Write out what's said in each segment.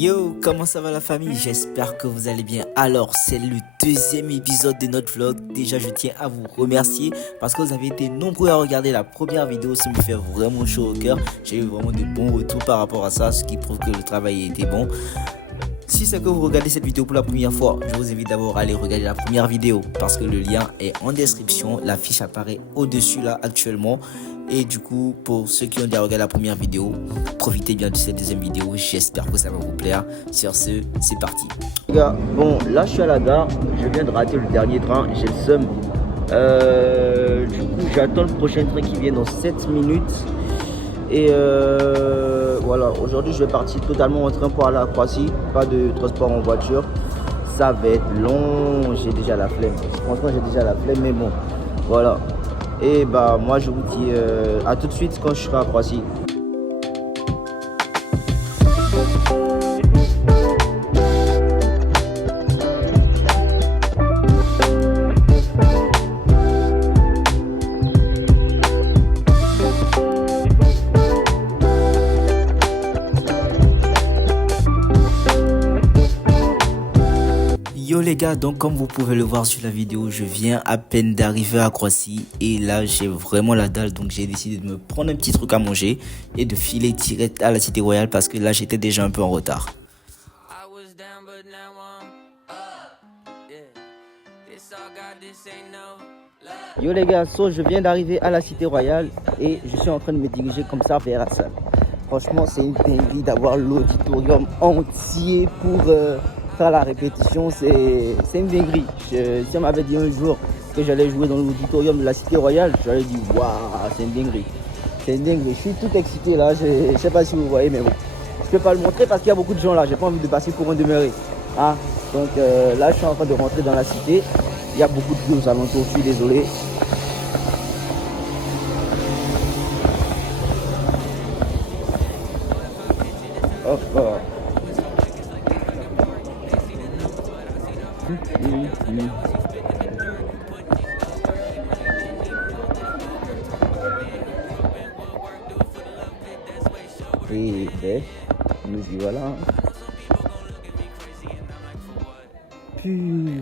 Yo, comment ça va la famille? J'espère que vous allez bien. Alors, c'est le deuxième épisode de notre vlog. Déjà, je tiens à vous remercier parce que vous avez été nombreux à regarder la première vidéo. Ça me fait vraiment chaud au cœur. J'ai eu vraiment de bons retours par rapport à ça, ce qui prouve que le travail a été bon. Si c'est que vous regardez cette vidéo pour la première fois, je vous invite d'abord à aller regarder la première vidéo parce que le lien est en description. La fiche apparaît au-dessus là actuellement. Et du coup, pour ceux qui ont déjà regardé la première vidéo, profitez bien de cette deuxième vidéo. J'espère que ça va vous plaire. Sur ce, c'est parti. Les gars, bon, là je suis à la gare. Je viens de rater le dernier train. J'ai le seum. Du coup, j'attends le prochain train qui vient dans 7 minutes. Et voilà, aujourd'hui je vais partir totalement en train pour aller à Croatie. Pas de transport en voiture. Ça va être long. J'ai déjà la flemme. Franchement, j'ai déjà la flemme, mais bon, voilà. Et bah moi je vous dis à tout de suite quand je serai à Croatie. Yo les gars, donc comme vous pouvez le voir sur la vidéo, je viens à peine d'arriver à Croatie et là j'ai vraiment la dalle, donc j'ai décidé de me prendre un petit truc à manger et de filer direct à la Cité Royale parce que là j'étais déjà un peu en retard. Yo les gars, je viens d'arriver à la Cité Royale et je suis en train de me diriger comme ça vers la salle. Franchement c'est une dinguerie d'avoir l'auditorium entier pour faire la répétition, c'est une dinguerie. Si on m'avait dit un jour que j'allais jouer dans l'auditorium de la Cité Royale, j'aurais dit waouh, c'est une dinguerie. C'est une dinguerie, je suis tout excité là, je sais pas si vous voyez, mais bon. Je peux pas le montrer parce qu'il y a beaucoup de gens là, j'ai pas envie de passer pour un demeuré. Hein? Donc là je suis en train de rentrer dans la cité, il y a beaucoup de bruit aux alentours, je suis désolé. Hop, hop. Et ben, nous y voilà. Purée.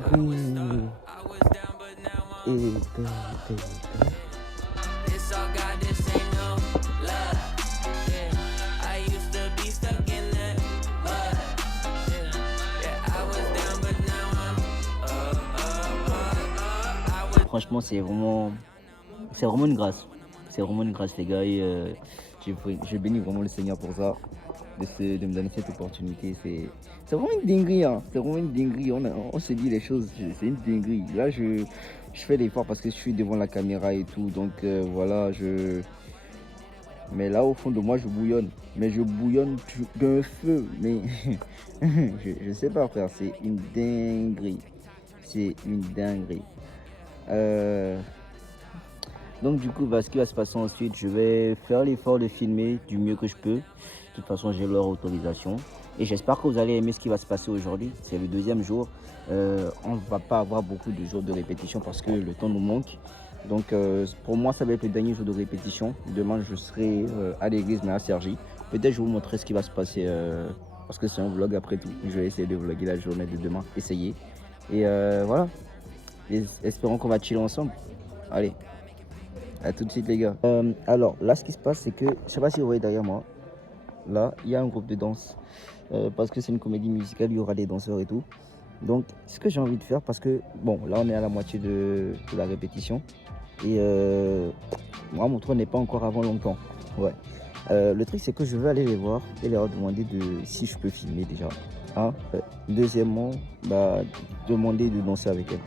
Franchement, c'est vraiment une grâce. C'est vraiment une grâce, les gars. Et je bénis vraiment le Seigneur pour ça, de me donner cette opportunité. C'est vraiment une dinguerie, hein. C'est vraiment une dinguerie. On se dit les choses, c'est une dinguerie. Là, je fais l'effort parce que je suis devant la caméra et tout. Donc voilà, mais là, au fond de moi, je bouillonne. Mais je bouillonne d'un feu. Mais je sais pas, frère. C'est une dinguerie. C'est une dinguerie. Donc du coup, ce qui va se passer ensuite, je vais faire l'effort de filmer du mieux que je peux. De toute façon, j'ai leur autorisation. Et j'espère que vous allez aimer ce qui va se passer aujourd'hui. C'est le deuxième jour. On ne va pas avoir beaucoup de jours de répétition parce que le temps nous manque. Donc pour moi, ça va être le dernier jour de répétition. Demain, je serai à l'église, mais à Cergy. Peut-être je vais vous montrer ce qui va se passer parce que c'est un vlog après tout. Je vais essayer de vlogger la journée de demain. Essayer. Et voilà. Et espérons qu'on va chiller ensemble. Allez. A tout de suite les gars. Alors là ce qui se passe c'est que, je sais pas si vous voyez derrière moi, là il y a un groupe de danse. Parce que c'est une comédie musicale, il y aura des danseurs et tout. Donc ce que j'ai envie de faire, parce que bon là on est à la moitié de la répétition. Et moi mon tour n'est pas encore avant longtemps. Ouais. Le truc c'est que je veux aller les voir et leur demander si je peux filmer déjà. Hein. Deuxièmement, demander de danser avec elles.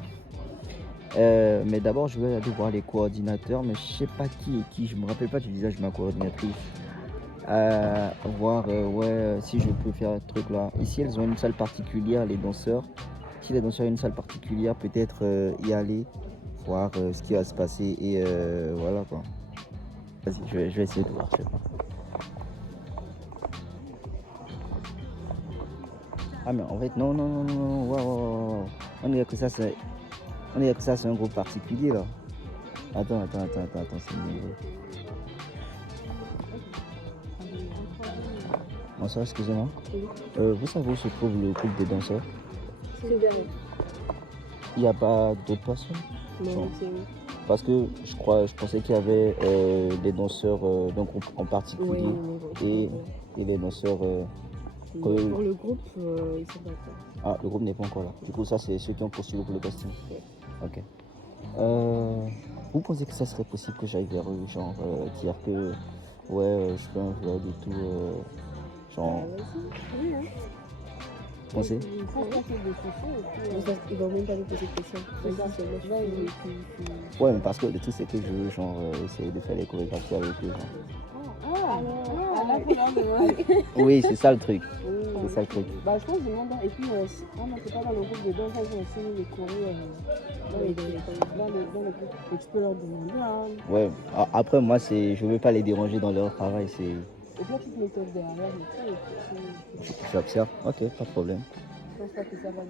Mais d'abord je vais aller voir les coordinateurs, mais je sais pas qui est qui, je me rappelle pas du visage de ma coordinatrice. Voir si je peux faire un truc là. Ici elles ont une salle particulière, les danseurs. Si les danseurs ont une salle particulière, peut-être y aller, voir ce qui va se passer et voilà quoi. Vas-y, je vais essayer de voir. Ah mais en fait non, wow. On dirait que ça c'est un groupe particulier là. Attends, c'est nouveau. Bonsoir, excusez-moi. Oui. Vous savez où se trouve le groupe des danseurs? C'est derrière. Il n'y a pas d'autres personnes? Non, c'est Parce que je pensais qu'il y avait des danseurs d'un groupe en particulier et les danseurs... pour le groupe, ils sont d'accord. Ah, le groupe n'est pas encore là. Du coup, ça, c'est ceux qui ont poursuivi pour le casting. Oui. Ok. Vous pensez que ça serait possible que j'aille vers eux, genre dire que ouais, je fais un vlog et tout, genre... Vas-y, oui, hein. Vous pensez? Ils vont même pas nous poser de questions. Vas-y, c'est moi, Ouais, mais parce que le truc, c'est que je veux genre essayer de faire les chorégraphies avec eux. Genre. Oui, c'est ça le truc. C'est ça le truc. Bah, je pense que demande. Et puis, on n'était pas dans le groupe de danse, ils ont aussi mis les chorés dans le groupe. Et tu peux leur demander. Hein. Ouais, après, moi, je veux pas les déranger dans leur travail. C'est... Et puis, tu te mets derrière et tout. J'observe. Ok, pas de problème. Je pense pas que ça va les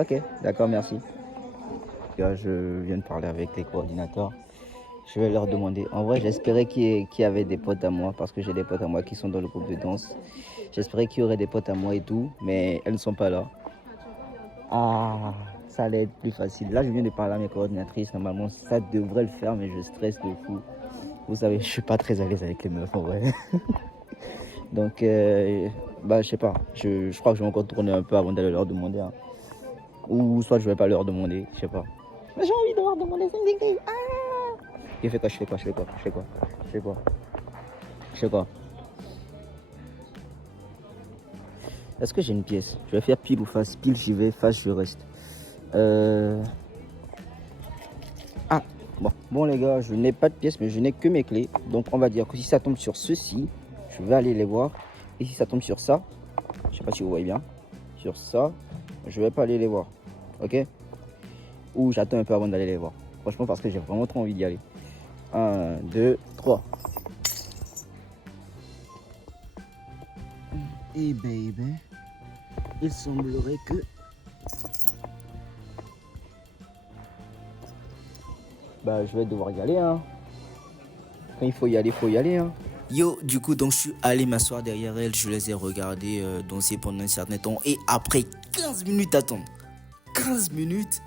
déranger. Ok, d'accord, merci. Là, je viens de parler avec les coordinateurs. Je vais leur demander. En vrai, j'espérais qu'il y avait des potes à moi, parce que j'ai des potes à moi qui sont dans le groupe de danse. J'espérais qu'il y aurait des potes à moi et tout, mais elles ne sont pas là. Ah, ça allait être plus facile. Là, je viens de parler à mes coordinatrices. Normalement, ça devrait le faire, mais je stresse de fou. Vous savez, je suis pas très à l'aise avec les meufs, en vrai. Donc, bah, je sais pas. Je crois que je vais encore tourner un peu avant d'aller leur demander. Hein. Ou soit je vais pas leur demander, je sais pas. Mais j'ai envie de leur demander, c'est une dinguerie. Ah! Je fais quoi? Est-ce que j'ai une pièce? Je vais faire pile ou face. Pile, j'y vais. Face, je reste. Ah, bon les gars, je n'ai pas de pièce, mais je n'ai que mes clés. Donc on va dire que si ça tombe sur ceci, je vais aller les voir. Et si ça tombe sur ça, je sais pas si vous voyez bien, sur ça, je vais pas aller les voir. Ok? Ou j'attends un peu avant d'aller les voir. Franchement, parce que j'ai vraiment trop envie d'y aller. 1, 2, 3. Et baby, il semblerait que... Bah, je vais devoir y aller, hein. Quand il faut y aller, hein. Yo, du coup, donc je suis allé m'asseoir derrière elle, je les ai regardés danser pendant un certain temps. Et après 15 minutes d'attente, 15 minutes,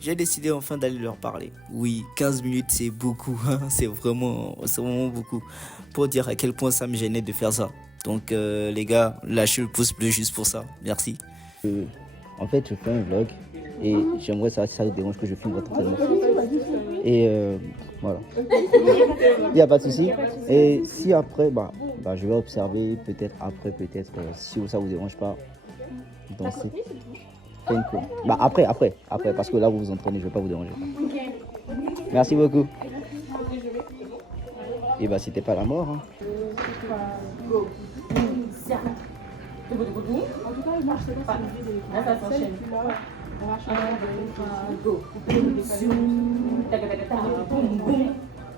j'ai décidé enfin d'aller leur parler. Oui, 15 minutes, c'est beaucoup, hein. C'est vraiment beaucoup. Pour dire à quel point ça me gênait de faire ça. Donc, les gars, lâchez le pouce bleu juste pour ça. Merci. En fait, je fais un vlog et j'aimerais savoir si ça vous dérange que je filme votre entraînement. Et voilà. Il n'y a pas de souci. Et si après, bah, je vais observer peut-être après, si ça vous dérange pas, danser. Bah après, parce que là vous vous entraînez, je vais pas vous déranger. Merci beaucoup. Et bah c'était pas la mort. Hein. En tout cas, moi, je sais pas si ça s'enchaîne. On va changer go.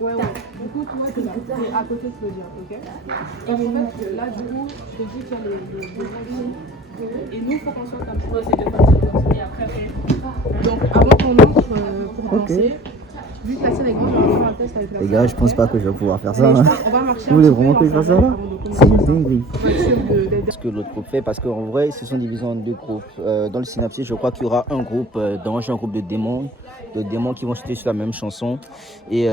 Ouais. Du coup, tu vois, c'est à côté de Claudia, ok? Et en fait, là, du coup, je te dis qu'il y a les et nous, il faut qu'on soit comme ça. Ouais, c'est deux fois et après. Donc, avant qu'on entre pour danser, vu que la scène est grande, on va faire un test avec la les gars, je pense pas que je vais pouvoir faire ça. Hein. On va marcher. Vous voulez vraiment que je fasse ça là? C'est une dinguerie. Ce que l'autre groupe fait, parce qu'en vrai, ils se sont divisés en deux groupes. Dans le synopsis, je crois qu'il y aura un groupe d'anges, un groupe de démons qui vont chanter sur la même chanson et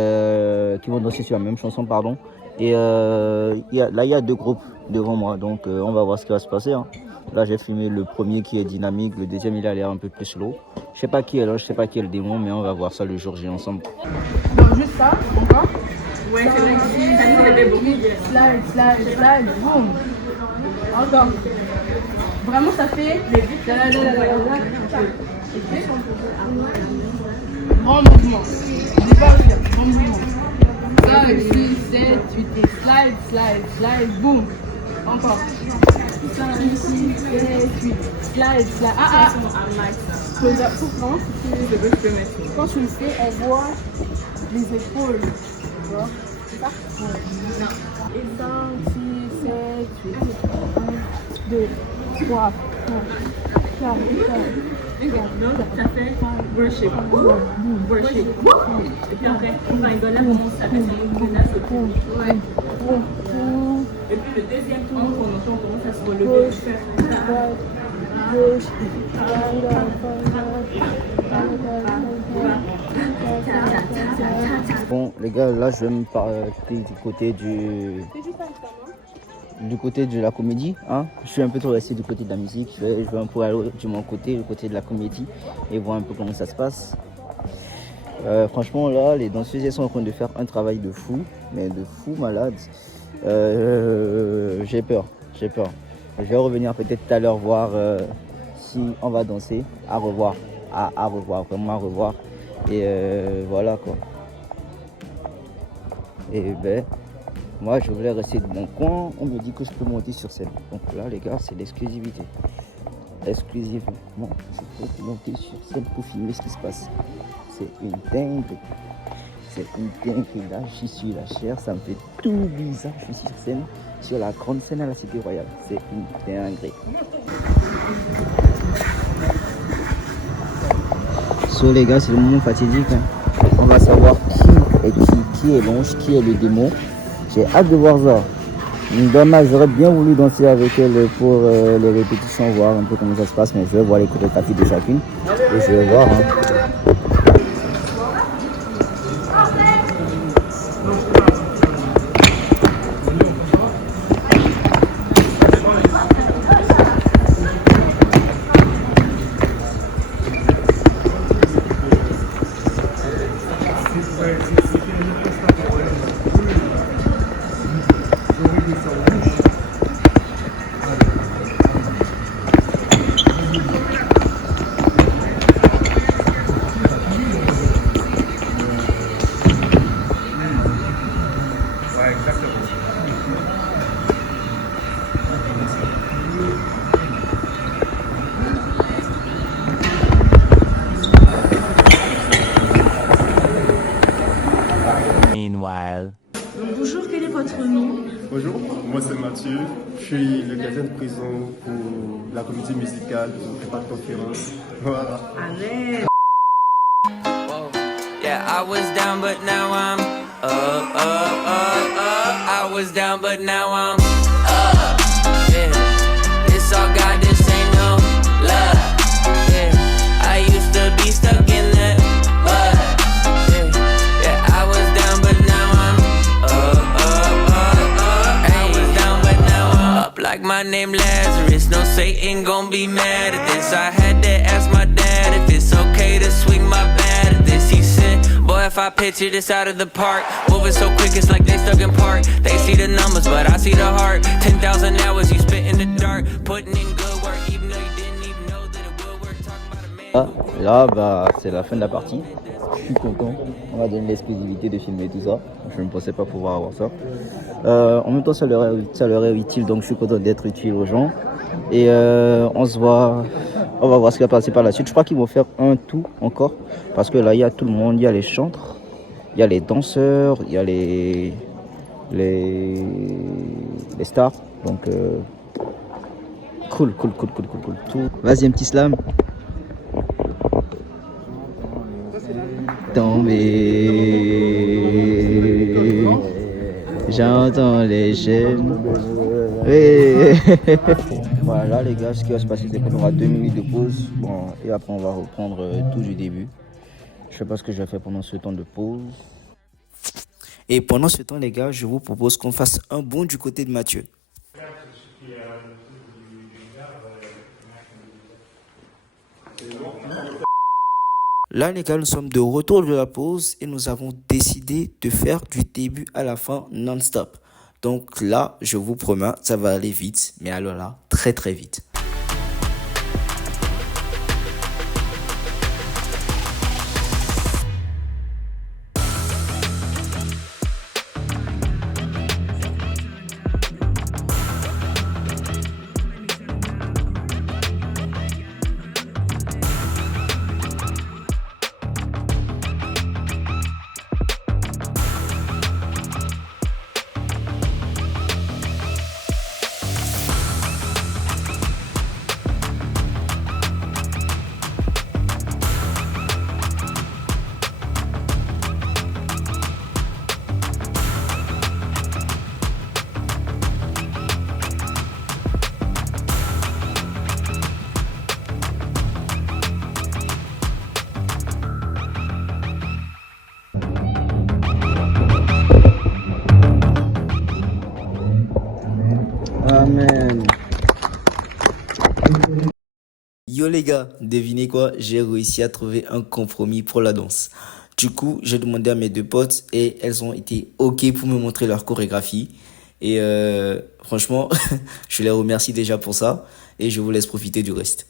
qui vont danser sur la même chanson, pardon. Et là, il y a deux groupes devant moi, donc on va voir ce qui va se passer. Hein. Là, j'ai filmé le premier qui est dynamique, le deuxième il a l'air un peu plus slow. Je sais pas qui est là, je sais pas qui est le démon, mais on va voir ça le jour J ensemble. Donc juste ça, encore. Ouais, c'est vrai que Slide, boum. Encore. Vraiment, ça fait. Grand mouvement. Dis pas aussi, grand mouvement. 5, 6, 7, 8 et slide, boum. Encore. 5, 6, 7, 8, slide. Souvent, quand tu le fais, on voit les épaules. Tu vois? C'est ça? Ouais. Non. Et 5, 6, 7, 8. 1, 2, 3, 4, 5. Ça fait worship. Et puis après, on va rigoler, on commence à faire une menace. Et puis le deuxième tour, on commence à se relever. Bon les gars, là je vais me parler du côté du côté de la comédie, hein. Je suis un peu trop resté du côté de la musique. Je vais un peu aller de mon côté, le côté de la comédie, et voir un peu comment ça se passe. Franchement là, les danseuses elles sont en train de faire un travail de fou, mais de fou malade. J'ai peur. Je vais revenir peut-être tout à l'heure voir si on va danser. À revoir, vraiment à revoir. Et voilà quoi. Et ben moi je voulais rester dans mon coin. On me dit que je peux monter sur scène. Donc là les gars, c'est l'exclusivité. Exclusivement, je peux monter sur scène pour filmer ce qui se passe. C'est une dingue. Là, j'y suis la chair, ça me fait tout bizarre. Je suis sur scène, sur la grande scène à la Cité Royale. C'est une dinguerie. So les gars, c'est le moment fatidique. Hein. On va savoir qui est l'ange, qui est le démon. J'ai hâte de voir ça. Dommage, j'aurais bien voulu danser avec elle pour les répétitions, voir un peu comment ça se passe, mais je vais voir les chorégraphies de chacune et je vais voir. Hein. Bonjour, quel est votre nom? Bonjour, moi c'est Mathieu, je suis le gardien de prison pour la comédie musicale, pour pas de conférence. Voilà. Allez. Yeah, I was down but now I'm up. I was down but now I'm up. Yeah, this all God, this ain't no love. Yeah, I used to be stuck in that mud. Yeah, I was down but now I'm up. I was down but now I'm up like my name Lazarus. No Satan gon' be mad at this. I had to ask my dad if it's okay to swing my bat at this. He said, boy, if I picture this out of the park, moving so quick it's like they stuck in park. They see the numbers but I see the heart. 10,000 hours you spit in the dark, putting in good work even though you didn't even know that it would work. Talking about a man. Là, bah, c'est la fin de la partie. Je suis content. On m'a donné l'exclusivité de filmer tout ça. Je ne pensais pas pouvoir avoir ça. En même temps, ça leur est utile, donc je suis content d'être utile aux gens. Et on se voit. On va voir ce qui va passer par la suite. Je crois qu'ils vont faire un tout encore. Parce que là, il y a tout le monde. Il y a les chantres, il y a les danseurs, il y a les stars. Donc, cool. Tout. Vas-y, un petit slam. Tomber, j'entends les chaînes. Hey. Voilà les gars, ce qui va se passer c'est qu'on aura 2 minutes de pause. Bon, et après on va reprendre tout du début. Je sais pas ce que je vais faire pendant ce temps de pause. Et pendant ce temps les gars, je vous propose qu'on fasse un bond du côté de Mathieu. Là les gars, nous sommes de retour de la pause et nous avons décidé de faire du début à la fin non-stop. Donc là, je vous promets, ça va aller vite, mais alors là, très très vite. Yo les gars, devinez quoi? J'ai réussi à trouver un compromis pour la danse. Du coup, j'ai demandé à mes deux potes et elles ont été OK pour me montrer leur chorégraphie. Et franchement, je les remercie déjà pour ça et je vous laisse profiter du reste.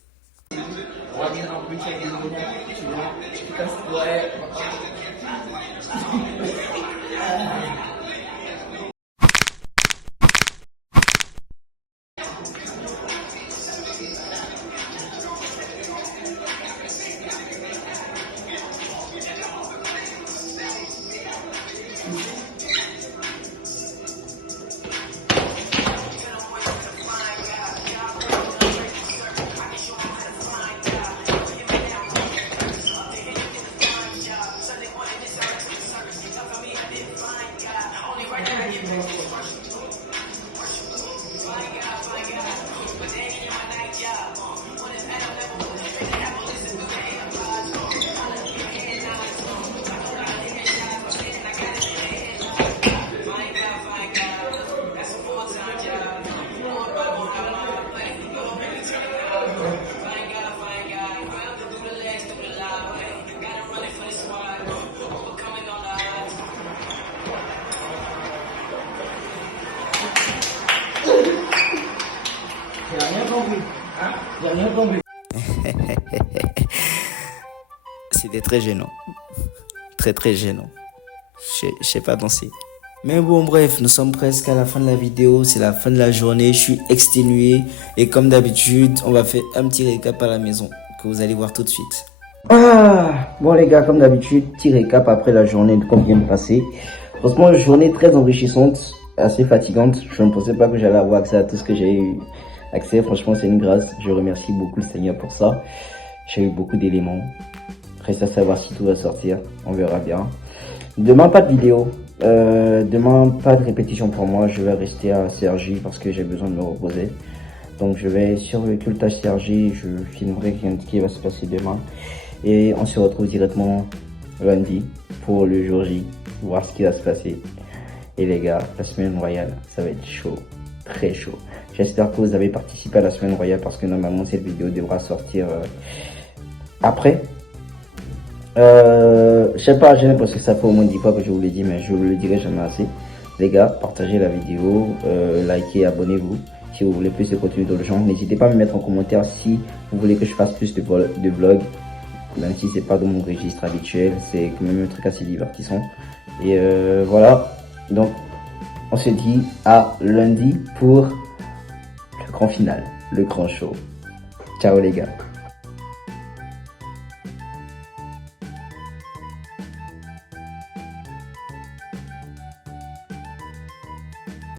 C'était très gênant. Très gênant. Je sais pas danser. Mais bon, bref, nous sommes presque à la fin de la vidéo. C'est la fin de la journée. Je suis exténué. Et comme d'habitude, on va faire un petit récap à la maison que vous allez voir tout de suite. Bon les gars, comme d'habitude, petit récap après la journée qu'on vient de passer. Franchement, une journée très enrichissante, assez fatigante. Je ne pensais pas que j'allais avoir accès à tout ce que j'ai eu accès. Franchement, c'est une grâce. Je remercie beaucoup le Seigneur pour ça. J'ai eu beaucoup d'éléments. Reste à savoir si tout va sortir. On verra bien. Demain, pas de vidéo. Demain, pas de répétition pour moi. Je vais rester à Cergy parce que j'ai besoin de me reposer. Donc, je vais sur le cultage Cergy. Je filmerai ce qui va se passer demain. Et on se retrouve directement lundi pour le jour J. Voir ce qui va se passer. Et les gars, la semaine royale, ça va être chaud. Très chaud. J'espère que vous avez participé à la semaine royale parce que normalement, cette vidéo devra sortir après. Je sais pas, j'ai l'impression que ça fait au moins 10 fois que je vous l'ai dit, mais je vous le dirai jamais assez. Les gars, partagez la vidéo, likez, abonnez-vous. Si vous voulez plus de contenu dans le genre, n'hésitez pas à me mettre en commentaire si vous voulez que je fasse plus de vlogs. Même si c'est pas dans mon registre habituel, c'est quand même un truc assez divertissant. Et voilà, donc on se dit à lundi pour le grand final, le grand show. Ciao les gars.